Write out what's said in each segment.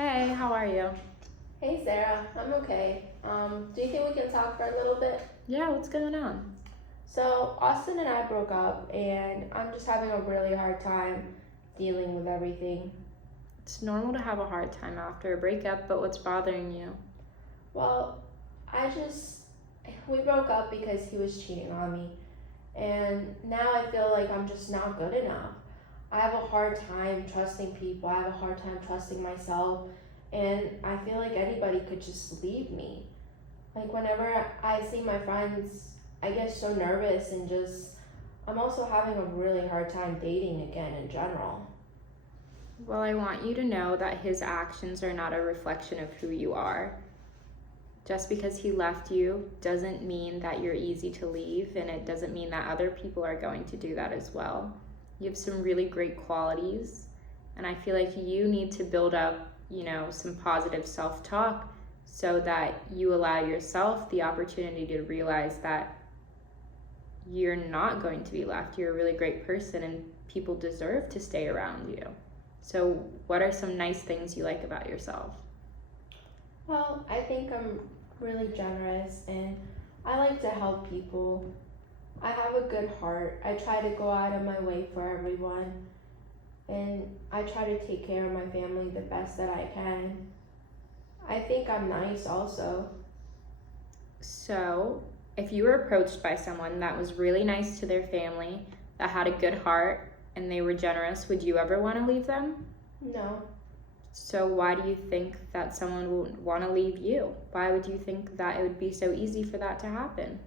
Hey, how are you? Hey Sarah, I'm okay. Do you think we can talk for a little bit? Yeah, what's going on? So, Austin and I broke up, and I'm just having a really hard time dealing with everything. It's normal to have a hard time after a breakup, but what's bothering you? Well, we broke up because he was cheating on me, and now I feel like I'm just not good enough. I have a hard time trusting people, I have a hard time trusting myself, and I feel like anybody could just leave me. Like whenever I see my friends, I get so nervous and just I'm also having a really hard time dating again in general. Well, I want you to know that his actions are not a reflection of who you are. Just because he left you doesn't mean that you're easy to leave, and it doesn't mean that other people are going to do that as well. You have some really great qualities, and I feel like you need to build up, some positive self-talk so that you allow yourself the opportunity to realize that you're not going to be left. You're a really great person, and people deserve to stay around you. So, what are some nice things you like about yourself? Well, I think I'm really generous and I like to help people. I have a good heart. I try to go out of my way for everyone and I try to take care of my family the best that I can. I think I'm nice also. So, if you were approached by someone that was really nice to their family, that had a good heart, and they were generous, would you ever want to leave them? No. So, why do you think that someone would want to leave you? Why would you think that it would be so easy for that to happen?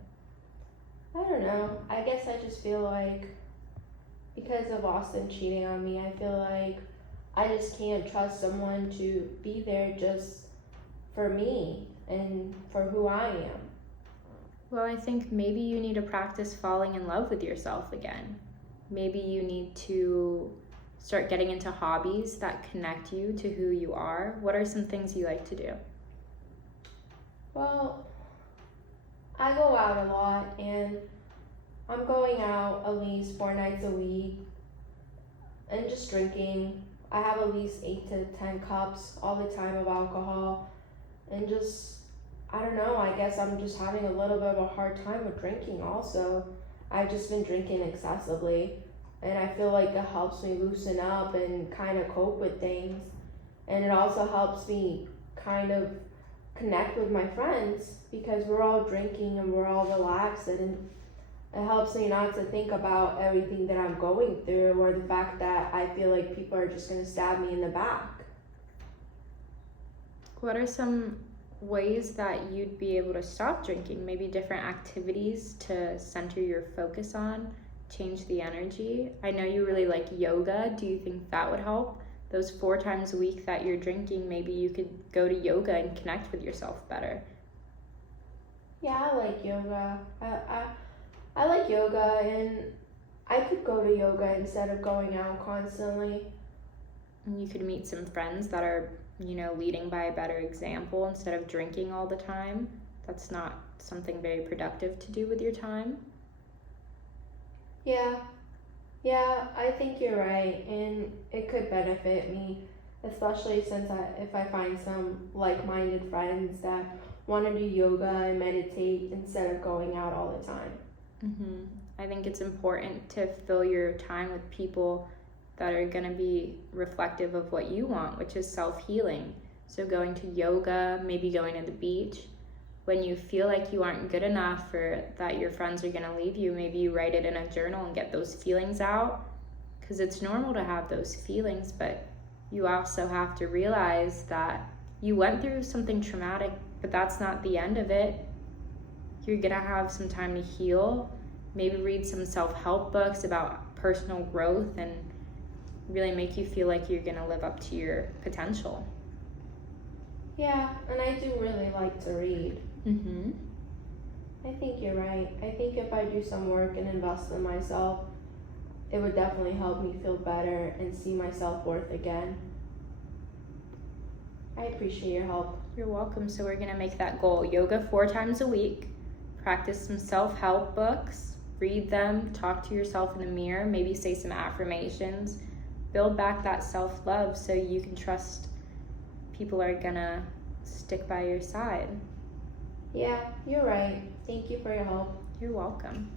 I don't know. I guess I just feel like because of Austin cheating on me, I feel like I just can't trust someone to be there just for me and for who I am. Well, I think maybe you need to practice falling in love with yourself again. Maybe you need to start getting into hobbies that connect you to who you are. What are some things you like to do? Well, I go out a lot and I'm going out at least 4 nights a week and just drinking. I have at least 8 to 10 cups all the time of alcohol and just I don't know, I guess I'm just having a little bit of a hard time with drinking also. I've just been drinking excessively and I feel like it helps me loosen up and kind of cope with things. And it also helps me kind of connect with my friends because we're all drinking and we're all relaxed and it helps me not to think about everything that I'm going through or the fact that I feel like people are just going to stab me in the back. What are some ways that you'd be able to stop drinking? Maybe different activities to center your focus on, change the energy. I know you really like yoga. Do you think that would help? Those 4 times a week that you're drinking, maybe you could go to yoga and connect with yourself better. Yeah, I like yoga. I like yoga and I could go to yoga instead of going out constantly. And you could meet some friends that are, leading by a better example instead of drinking all the time. That's not something very productive to do with your time. Yeah, I think you're right, and it could benefit me, especially if I find some like-minded friends that want to do yoga and meditate instead of going out all the time. I think it's important to fill your time with people that are going to be reflective of what you want, which is self-healing. So going to yoga, maybe going to the beach. When you feel like you aren't good enough or that your friends are going to leave you, maybe you write it in a journal and get those feelings out, because it's normal to have those feelings, but you also have to realize that you went through something traumatic, but that's not the end of it. You're going to have some time to heal, maybe read some self-help books about personal growth and really make you feel like you're going to live up to your potential. Yeah, and I do really like to read. I think you're right. I think if I do some work and invest in myself, it would definitely help me feel better and see my self-worth again. I appreciate your help. You're welcome. So we're going to make that goal. Yoga 4 times a week, practice some self-help books, read them, talk to yourself in the mirror, maybe say some affirmations, build back that self-love so you can trust people are gonna stick by your side. Yeah, you're right. Thank you for your help. You're welcome.